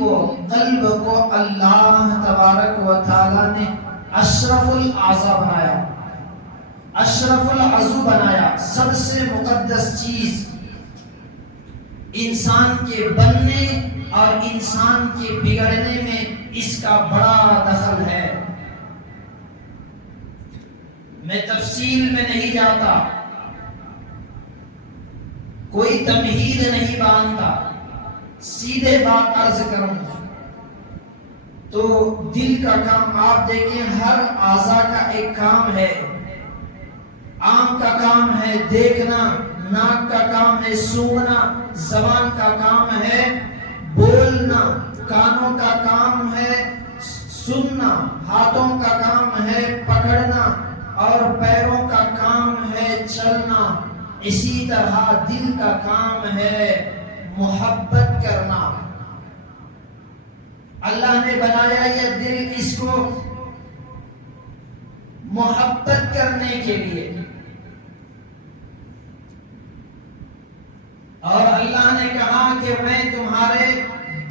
کو، قلب کو اللہ تبارک و تعالی نے اشرف الاعضاء بنایا، اشرف العضو بنایا، سب سے مقدس چیز۔ انسان کے بننے اور انسان کے بگڑنے میں اس کا بڑا دخل ہے۔ میں تفصیل میں نہیں جاتا، کوئی تمہید نہیں باندھتا، سیدھے بات عرض کروں تو دل کا کام آپ دیکھیں، ہر اعضاء کا ایک کام ہے۔ آنکھ کا کام ہے دیکھنا، ناک کا کام ہے سونگنا، زبان کا کام ہے بولنا، کانوں کا کام ہے سننا، ہاتھوں کا کام ہے پکڑنا اور پیروں کا کام ہے چلنا۔ اسی طرح دل کا کام ہے محبت کرنا۔ اللہ نے بنایا یہ دل اس کو محبت کرنے کے لیے، اور اللہ نے کہا کہ میں تمہارے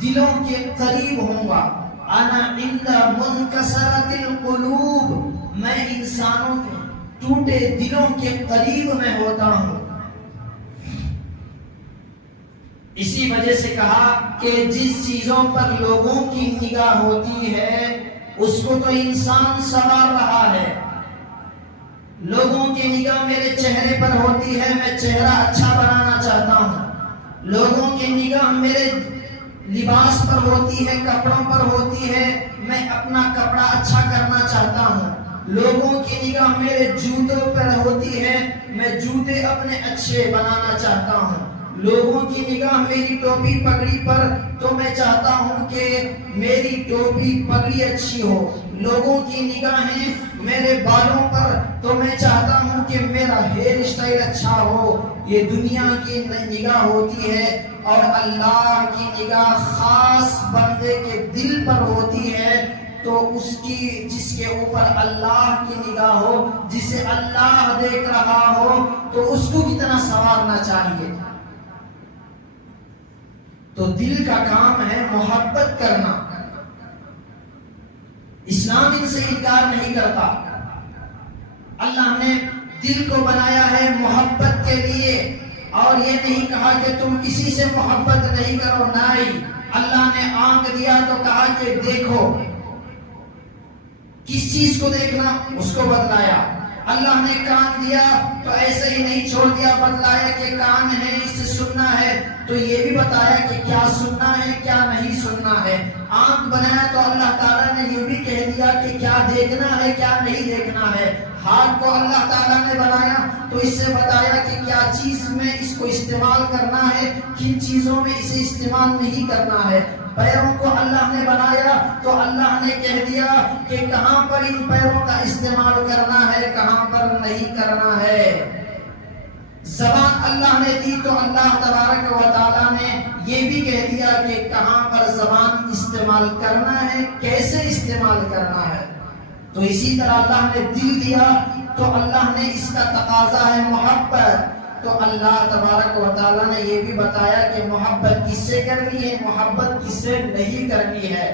دلوں کے قریب ہوں گا۔ انا عند منکسرۃ القلوب، میں انسانوں کے ٹوٹے دلوں کے قریب میں ہوتا ہوں۔ اسی وجہ سے کہا کہ جس چیزوں پر لوگوں کی نگاہ ہوتی ہے اس کو تو انسان سنوار رہا ہے۔ لوگوں کی نگاہ میرے چہرے پر ہوتی ہے، میں چہرہ اچھا بنانا چاہتا ہوں۔ لوگوں کی نگاہ میرے لباس پر ہوتی ہے، کپڑوں پر ہوتی ہے، میں اپنا کپڑا اچھا کرنا چاہتا ہوں۔ لوگوں کی نگاہ میرے جوتوں پر ہوتی ہے، میں جوتے اپنے اچھے بنانا چاہتا ہوں۔ لوگوں کی نگاہ میری ٹوپی پگڑی پر تو میں چاہتا ہوں کہ میری ٹوپی پگڑی اچھی ہو۔ لوگوں کی نگاہیں میرے بالوں پر تو میں چاہتا ہوں کہ میرا ہیئر اسٹائل اچھا ہو۔ یہ دنیا کی نگاہ ہوتی ہے، اور اللہ کی نگاہ خاص بندے کے دل پر ہوتی ہے۔ تو اس کی جس کے اوپر اللہ کی نگاہ ہو، جسے اللہ دیکھ رہا ہو، تو اس کو کتنا سنوارنا چاہیے۔ تو دل کا کام ہے محبت کرنا۔ اسلام ان سے انکار نہیں کرتا۔ اللہ نے دل کو بنایا ہے محبت کے لیے، اور یہ نہیں کہا کہ تم کسی سے محبت نہیں کرو، نہیں۔ اللہ نے آنکھ دیا تو کہا کہ دیکھو، کس چیز کو دیکھنا اس کو بتلایا۔ اللہ نے کان دیا تو ایسے ہی نہیں چھوڑ دیا، بتلایا کہ کان ہے اس سے سننا ہے، تو یہ بھی بتایا کہ کیا سننا ہے کیا نہیں سننا ہے۔ آنکھ بنایا تو اللہ تعالیٰ نے یہ بھی کہہ دیا کہ کیا دیکھنا ہے کیا نہیں دیکھنا ہے۔ ہاتھ کو اللہ تعالیٰ نے بنایا تو اس سے بتایا کہ کیا چیز میں اس کو استعمال کرنا ہے، کن چیزوں میں اسے استعمال نہیں کرنا ہے۔ پیروں کو اللہ نے بنایا تو اللہ نے کہہ دیا کہ کہاں پر ان پیروں کا استعمال کرنا ہے، کہاں پر نہیں کرنا ہے۔ زبان اللہ نے دی تو اللہ تبارک و تعالیٰ نے یہ بھی کہہ دیا کہ کہاں پر زبان استعمال کرنا ہے، کیسے استعمال کرنا ہے۔ تو اسی طرح اللہ نے دل دیا تو اللہ نے اس کا تقاضا ہے محبت، تو اللہ تبارک و تعالیٰ نے یہ بھی بتایا کہ محبت کس سے کرنی ہے، محبت کس سے نہیں کرنی ہے،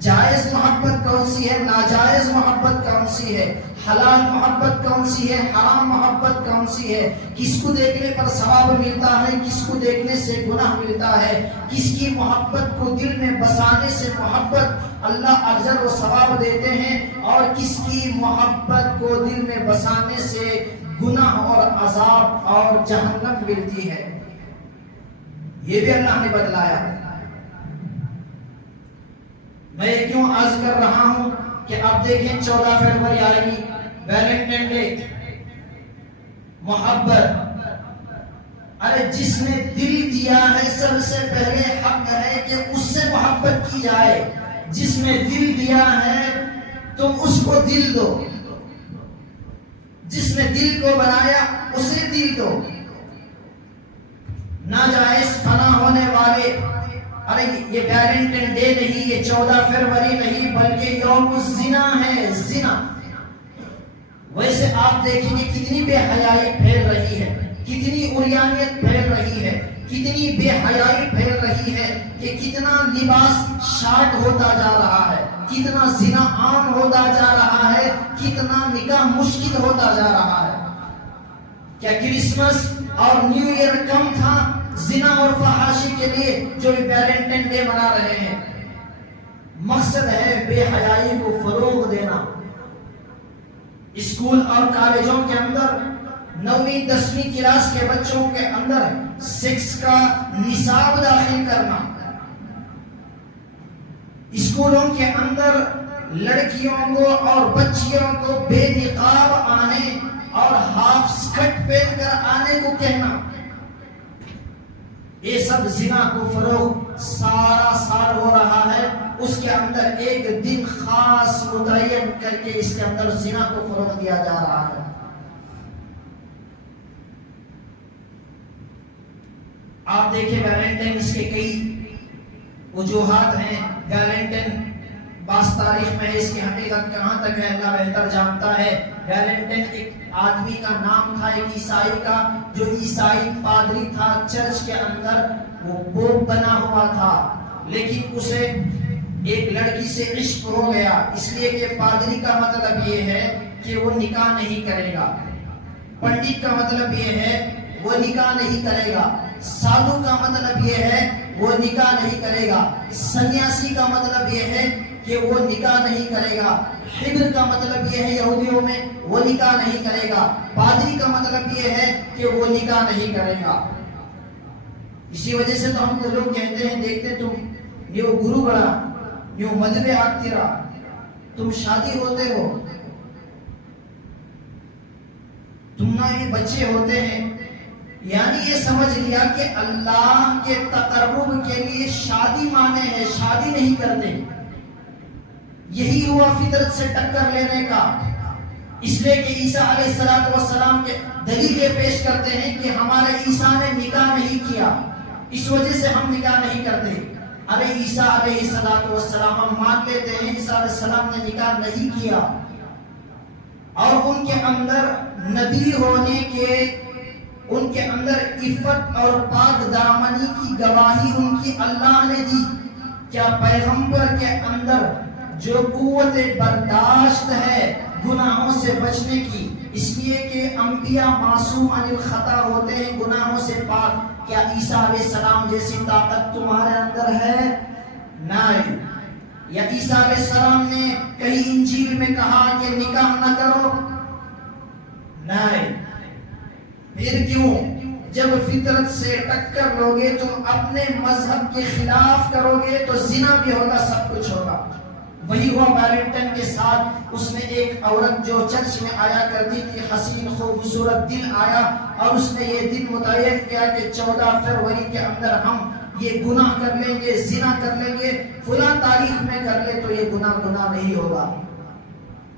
جائز محبت کون سی ہے، ناجائز محبت کون سی ہے، حلال محبت کون سی ہے، حرام محبت کون سی ہے، کس کو دیکھنے پر ثواب ملتا ہے، کس کو دیکھنے سے گناہ ملتا ہے، کس کی محبت کو دل میں بسانے سے محبت اللہ اجر و ثواب دیتے ہیں، اور کس کی محبت کو دل میں بسانے سے گناہ اور عذاب اور جہنم ملتی ہے۔ یہ بھی اللہ نے بتلایا۔ میں کیوں عرض کر رہا ہوں کہ اب دیکھیں 14 فروری آئے گی، ویلنٹائن ڈے، محبت۔ ارے جس نے دل دیا ہے سب سے پہلے حق ہے کہ اس سے محبت کی جائے۔ جس نے دل دیا ہے تم اس کو دل دو، جس نے دل کو بنایا اسے دل دو۔ ناجائز فنا ہونے والے، ارے یہ ویلنٹائن ڈے نہیں، یہ 14 فروری نہیں، بلکہ یوم الزنا ہے، زنا۔ ویسے آپ دیکھیں گے کتنی بے حیائی پھیل رہی ہے، کتنی عریانیت پھیل رہی ہے، کتنی بے حیائی پھیل رہی ہے کہ کتنا لباس شارٹ ہوتا جا رہا ہے، کتنا زنا عام ہوتا جا رہا ہے، کتنا نکاح مشکل ہوتا جا رہا ہے۔ کیا کرسمس اور نیو ایئر کم تھا زنا اور فحاشی کے لیے جو ویلنٹائن ڈے منا رہے ہیں؟ مقصد ہے بے حیائی کو فروغ دینا۔ اسکول اور کالجوں کے اندر 9ویں 10ویں کلاس کے بچوں کے اندر سیکس کا نصاب داخل کرنا، اسکولوں کے اندر لڑکیوں کو اور بچیوں کو بے نقاب آنے اور ہاف سکرٹ پہن کر آنے کو کہنا، یہ سب زنا کو فروغ سارا سال ہو رہا ہے۔ اس کے اندر ایک دن خاص متعین کر کے اس کے اندر زنا کو فروغ دیا جا رہا ہے۔ آپ دیکھیں ویلنٹائن اس کے کئی وجوہات ہیں۔ ویلنٹائن بعض تاریخ میں اس کی حقیقت کہاں تک ہے اللہ بہتر جانتا ہے۔ ویلنٹائن ایک آدمی کا نام تھا، ایک عیسائی کا، جو عیسائی پادری تھا، چرچ کے اندر وہ پوپ بنا ہوا تھا، لیکن اسے ایک لڑکی سے عشق ہو گیا، اس لیے کہ پادری کا مطلب یہ ہے کہ وہ نکاح نہیں کرے گا، پنڈت کا مطلب یہ ہے وہ نکاح نہیں کرے گا، سادھو کا مطلب یہ ہے وہ نکاح نہیں کرے گا، سنیاسی کا مطلب یہ ہے کہ وہ نکاح نہیں کرے گا، حبر کا مطلب یہ ہے یہودیوں میں وہ نکاح نہیں کرے گا، پادری کا مطلب یہ ہے کہ وہ نکاح نہیں کرے گا۔ اسی وجہ سے تو ہم لوگ کہتے ہیں، دیکھتے تم یہ گرو بڑا یہ مذہب آگتیرا، تم شادی ہوتے ہو، تم نہ یہ بچے ہوتے ہیں، یعنی یہ سمجھ لیا کہ اللہ کے تقرب کے لیے شادی مانے ہے، شادی نہیں کرتے۔ یہی ہوا فطرت سے ٹکر لینے کا، اس لیے کہ عیسیٰ علیہ السلام کے دلیلیں پیش کرتے ہیں کہ ہمارے عیسیٰ نے نکاح نہیں کیا، اس وجہ سے ہم نکاح نہیں کرتے۔ ارے عیسیٰ علیہ السلام ہم مان لیتے ہیں عیسیٰ علیہ السلام نے نکاح نہیں کیا، اور ان کے اندر نبی ہونے کے، ان کے اندر عفت اور پاک دامنی کی گواہی ان کی اللہ نے دی۔ کیا پیغمبر کے اندر جو قوت برداشت ہے گناہوں سے بچنے کی، اس لیے کہ انبیاء معصوم عن الخطا ہوتے ہیں، گناہوں سے پاک، کیا عیسیٰ علیہ السلام جیسی طاقت تمہارے اندر ہے؟ نہیں۔ یا عیسیٰ علیہ السلام نے کہیں انجیل میں کہا کہ نکاح نہ کرو؟ نہیں۔ پھر کیوں؟ جب فطرت سے ٹکر لوگے، تم اپنے مذہب کے خلاف کرو گے تو زنا بھی ہوگا، سب کچھ ہوگا۔ وہی ہوا ویلنٹائن کے ساتھ۔ اس میں ایک عورت جو چرچ میں آیا کرتی تھی، حسین خوبصورت دن آیا اور اس نے یہ دن متعین کیا کہ 14 فروری کے اندر ہم یہ گناہ کر لیں گے، زنا کر لیں گے، فلاں تاریخ میں کر لیں تو یہ گناہ نہیں ہوگا،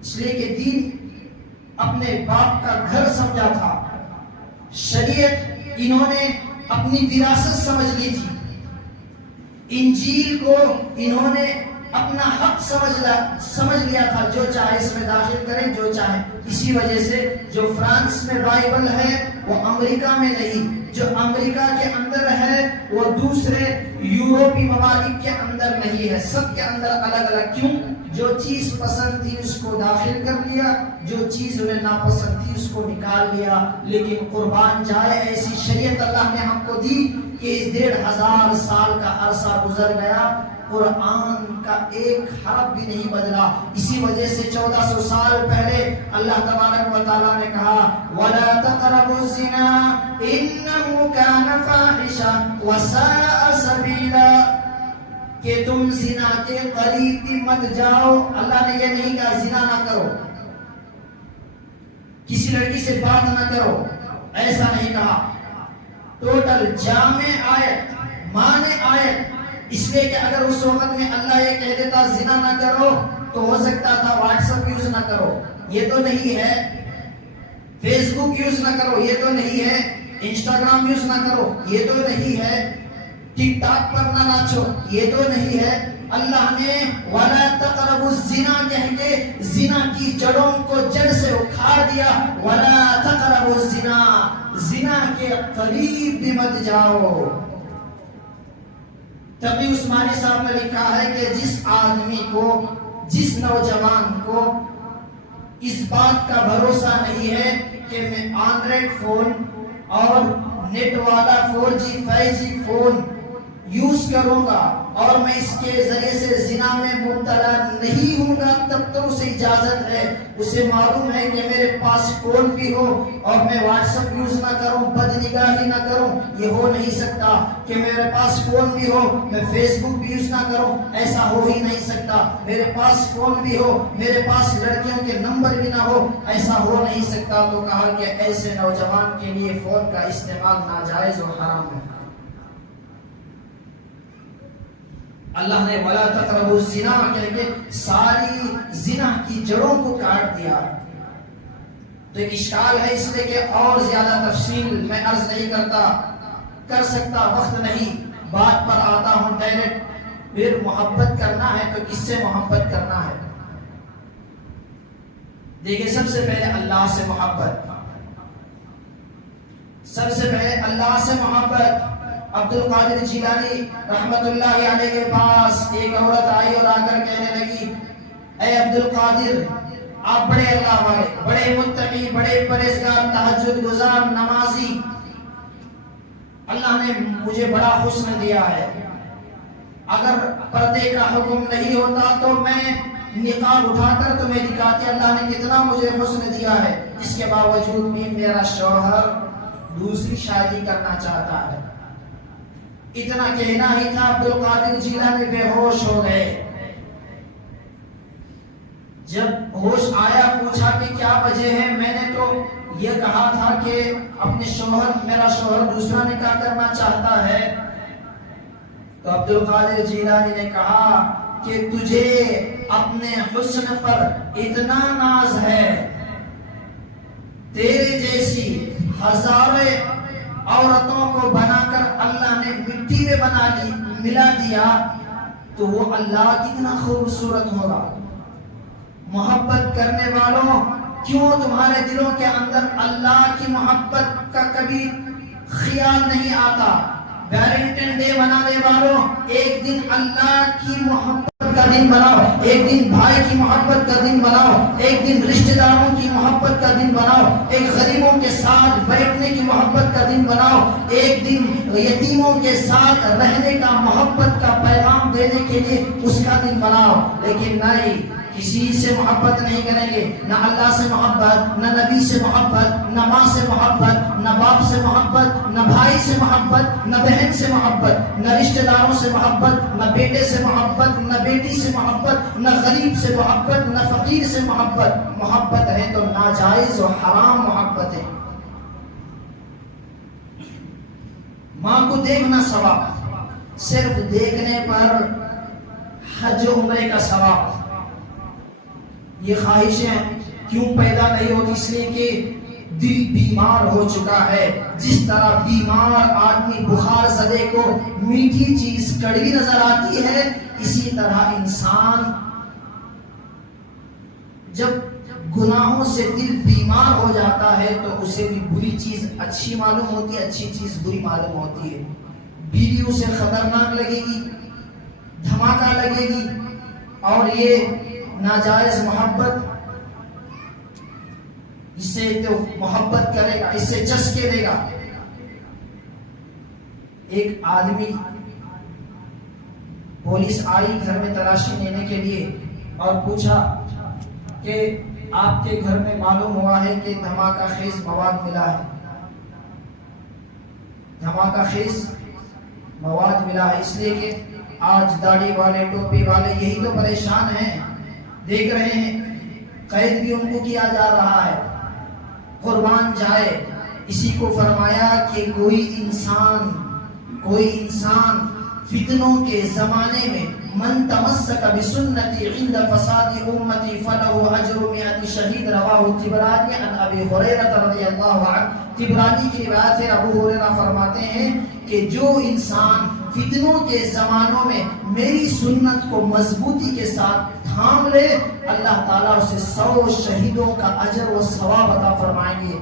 اس لیے کہ دین اپنے باپ کا گھر سمجھا تھا، شریعت انہوں نے اپنی وراثت سمجھ لی تھی، انجیل کو انہوں نے اپنا حق سمجھ لیا تھا، جو چاہے اس میں داخل کریں، جو چاہے۔ اسی وجہ سے جو فرانس میں بائبل ہے وہ امریکہ میں نہیں، جو امریکہ کے اندر ہے وہ دوسرے یورپی ممالک کے اندر نہیں ہے، سب کے اندر الگ الگ۔ کیوں؟ جو چیز پسند تھی اس کو داخل کر لیا، جو چیز انہیں ناپسند تھی اس کو نکال لیا۔ لیکن قربان جائے ایسی شریعت اللہ نے ہم کو دی کہ 1500 سال کا عرصہ گزر گیا، قرآن کا ایک حرف بھی نہیں بدلا۔ اسی وجہ سے 1400 سال پہلے اللہ تبارک و تعالیٰ نے کہا وَلَا تَقْرَبُوا الزِّنَا إِنَّهُ كَانَ فَاحِشًا وَسَاءَ سَبِيلًا، کہ تم زنا کے قریب بھی مت جاؤ۔ اللہ نے یہ نہیں کہا زنا نہ کرو، کسی لڑکی سے بات نہ کرو، ایسا نہیں کہا۔ ٹوٹل جامع آیت، معنی آیت، اس لیے کہ اگر اس وقت میں اللہ یہ کہہ دیتا زنا نہ کرو تو ہو سکتا تھا واٹس ایپ یوز نہ کرو، یہ تو نہیں ہے، فیس بک یوز نہ کرو، یہ تو نہیں ہے، انسٹاگرام یوز نہ کرو، یہ تو نہیں ہے، ٹک ٹاک پر نہ ناچو، یہ تو نہیں ہے۔ اللہ نے وَلَا تَقْرَبُوا الزِّنَا کہہ کے زنا کی جڑوں کو جڑ سے اکھاڑ دیا۔ وَلَا تَقْرَبُوا الزِّنَا، زنا کے قریب بھی مت جاؤ۔ تقی عثمانی صاحب نے لکھا ہے کہ جس آدمی کو، جس نوجوان کو اس بات کا بھروسہ نہیں ہے کہ میں اینڈرائڈ فون اور نیٹ والا 4G 5G فون یوز کروں گا اور میں اس کے ذریعے سے زنا میں مبتلا نہیں ہوں گا، تب تو اسے اجازت ہے۔ اسے معلوم ہے کہ میرے پاس فون بھی ہو اور میں واٹس ایپ یوز نہ کروں، بد نگاہی نہ کروں، یہ ہو نہیں سکتا۔ کہ میرے پاس فون بھی ہو میں فیس بک بھی یوز نہ کروں، ایسا ہو ہی نہیں سکتا۔ میرے پاس فون بھی ہو، میرے پاس لڑکیوں کے نمبر بھی نہ ہو، ایسا ہو نہیں سکتا۔ تو کہا کہ ایسے نوجوان کے لیے فون کا استعمال ناجائز و حرام ہے۔ اللہ نے وَلَا تَقْرَبُوا الزِّنَا کہہ کے ساری زنا کی جڑوں کو کاٹ دیا۔ تو ایک اشکال ہے، اس لیے کہ اور زیادہ تفصیل میں عرض نہیں کر سکتا، وقت نہیں، بات پر آتا ہوں ڈائریکٹ۔ پھر محبت کرنا ہے تو کس سے محبت کرنا ہے؟ دیکھیں، سب سے پہلے اللہ سے محبت، سب سے پہلے اللہ سے محبت۔ عبد القادر جیلانی رحمت اللہ علیہ کے پاس ایک عورت آئی اور آ کر کہنے لگی، اے عبد القادر، آپ بڑے اللہ والے، بڑے متقی، بڑے پرہیزگار، تہجد گزار، نمازی، اللہ نے مجھے بڑا حسن دیا ہے، اگر پردے کا حکم نہیں ہوتا تو میں نقاب اٹھا کر تمہیں دکھاتی، اللہ نے کتنا مجھے حسن دیا ہے، اس کے باوجود بھی میرا شوہر دوسری شادی کرنا چاہتا ہے۔ اتنا کہنا ہی تھا، عبد القادر جیلانی بے ہوش ہو گئے۔ جب ہوش آیا پوچھا کہ کیا وجہ ہے؟ میں نے تو یہ کہا تھا کہ اپنے شوہر، میرا شوہر دوسرا نکاح کرنا چاہتا ہے۔ تو عبد القادر جیلانی نے کہا کہ تجھے اپنے حسن پر اتنا ناز ہے، تیرے جیسی ہزاروں عورتوں کو بنا کر اللہ نے مٹی میں ملا دیا، تو وہ اللہ کتنا خوبصورت ہوگا۔ محبت کرنے والوں، کیوں تمہارے دلوں کے اندر اللہ کی محبت کا کبھی خیال نہیں آتا؟ ویلنٹائن ڈے منانے والوں، ایک دن اللہ کی محبت کا دن بناؤ، ایک دن بھائی کی محبت کا دن بناؤ، ایک دن رشتہ داروں کی محبت کا دن بناؤ، ایک غریبوں کے ساتھ بیٹھنے کی محبت کا دن بناؤ، ایک دن یتیموں کے ساتھ رہنے کا، محبت کا پیغام دینے کے لیے اس کا دن بناؤ۔ لیکن نہیں، کسی سے محبت نہیں کریں گے، نہ اللہ سے محبت، نہ نبی سے محبت، نہ ماں سے محبت، نہ باپ سے محبت، نہ بھائی سے محبت، نہ بہن سے محبت، نہ رشتہ داروں سے محبت، نہ بیٹے سے محبت، نہ بیٹی سے محبت، نہ غریب سے محبت، نہ فقیر سے محبت۔ محبت ہے تو ناجائز و حرام محبت ہے۔ ماں کو دیکھنا ثواب، صرف دیکھنے پر حج و عمرے کا ثواب۔ یہ خواہشیں کیوں پیدا نہیں ہوتی؟ اس لیے کہ دل بیمار ہو چکا ہے۔ جس طرح بیمار آدمی بخار زدے کو میٹھی چیز کڑوی نظر آتی ہے، اسی طرح انسان جب گناہوں سے دل بیمار ہو جاتا ہے تو اسے بھی بری چیز اچھی معلوم ہوتی ہے، اچھی چیز بری معلوم ہوتی ہے۔ بیوی اسے خطرناک لگے گی، دھماکہ لگے گی، اور یہ ناجائز محبت، اس سے تو محبت کرے گا، اس سے چسکے دے گا۔ ایک آدمی، پولیس آئی گھر میں تلاشی لینے کے لیے اور پوچھا کہ آپ کے گھر میں معلوم ہوا ہے کہ دھماکہ خیز مواد ملا ہے، دھماکہ خیز مواد ملا ہے، اس لیے کہ آج داڑھی والے، ٹوپی والے یہی تو پریشان ہیں، دیکھ رہے ہیں، قید بھی ان کو کیا جا رہا ہے، قربان جائے۔ اسی کو فرمایا کہ کوئی انسان فتنوں کے زمانے میں من تمسک بسنتی عند فساد امتی فلہ اجر 100 شہید، رواہ طبرانی عن ابی ہریرہ رضی اللہ عنہ۔ طبرانی کی روایت ہے، ابو ہریرہ فرماتے ہیں کہ جو انسان فتنوں کے زمانوں میں میری سنت کو مضبوطی کے ساتھ تھام لے، اللہ تعالیٰ اسے 100 شہیدوں کا اجر و ثواب عطا فرمائیں گے۔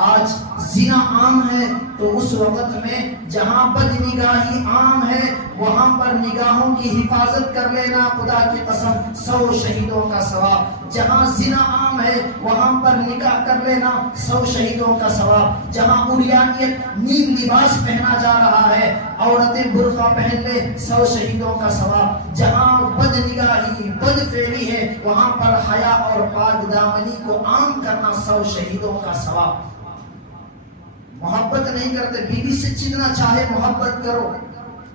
آج زنا عام ہے تو اس وقت میں جہاں بد نگاہی عام ہے وہاں پر نگاہوں کی حفاظت کر لینا خدا کی قسم 100 شہیدوں کا ثواب. جہاں زنا عام ہے وہاں پر نکاح کر لینا 100 شہیدوں کا ثواب. جہاں عریانیت نیم لباس پہنا جا رہا ہے عورتیں برقع پہن لے 100 شہیدوں کا ثواب. جہاں بد نگاہی بد فعلی ہے وہاں پر حیا اور پاک دامنی کو عام کرنا 100 شہیدوں کا ثواب. محبت نہیں کرتے، بیوی سے جتنا چاہے محبت کرو،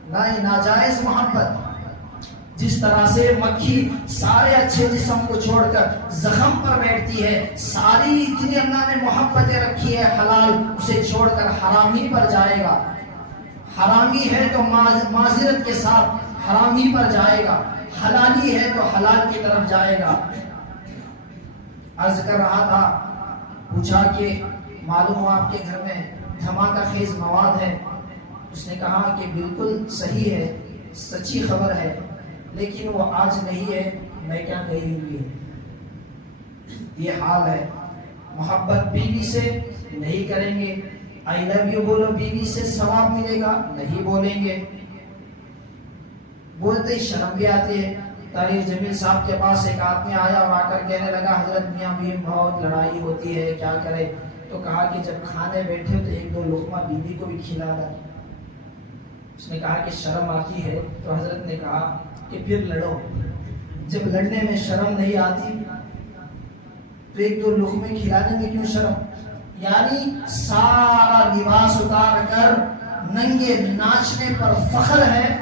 نہیں ناجائز محبت. جس طرح سے مکھی سارے اچھے جسم کو چھوڑ کر زخم پر بیٹھتی ہے، ساری اتنی اللہ نے محبتیں رکھی ہے، حلال اسے چھوڑ کر حرامی پر جائے گا. حرامی ہے تو معذرت کے ساتھ حرامی پر جائے گا، حلالی ہے تو حلال کی طرف جائے گا. عرض کر رہا تھا، پوچھا کہ معلوم ہو آپ کے گھر میں دھماکہ خیز مواد ہے. اس نے کہا کہ بالکل صحیح ہے، سچی خبر ہے، لیکن وہ آج نہیں ہے، میں کیا گئی ہوئی ہے. یہ حال ہے. محبت بیوی سے نہیں کریں گے، آئی لو یو بولو بیوی سے ثواب ملے گا، نہیں بولیں گے. بولتے ہی شرم بھی آتی ہے. طارق جمیل صاحب کے پاس ایک آدمی آیا اور آ کر کہنے لگا حضرت میاں بیوی بہت لڑائی ہوتی ہے، کیا کرے؟ تو کہا کہ جب کھانے بیٹھے تو ایک دو لقمہ بیوی کو بھی کھلا دے. اس نے کہا کہ شرم آتی ہے، تو حضرت نے کہا کہ پھر لڑو. جب لڑنے میں شرم نہیں آتی تو ایک دو لقمے کھلانے میں کیوں شرم؟ یعنی سارا لباس اتار کر ننگے ناچنے پر فخر ہے،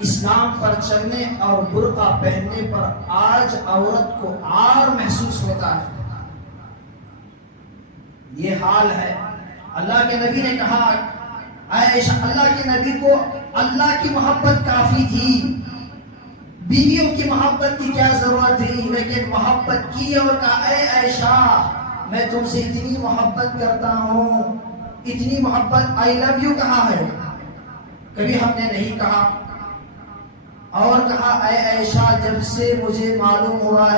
اسلام پر چلنے اور برقع پہننے پر آج عورت کو عار محسوس ہوتا ہے. یہ حال ہے. اللہ کے نبی نے کہا، عائشہ اللہ کے نبی کو اللہ کی محبت کافی تھی، بیویوں کی محبت کی کیا ضرورت تھی؟ لیکن محبت کی اور کہا اے عائشہ میں تم سے اتنی محبت کرتا ہوں، اتنی محبت. آئی لو یو کہا ہے، کبھی ہم نے نہیں کہا. اور کہا اے عائشہ جب سے مجھے معلوم ہوا ہے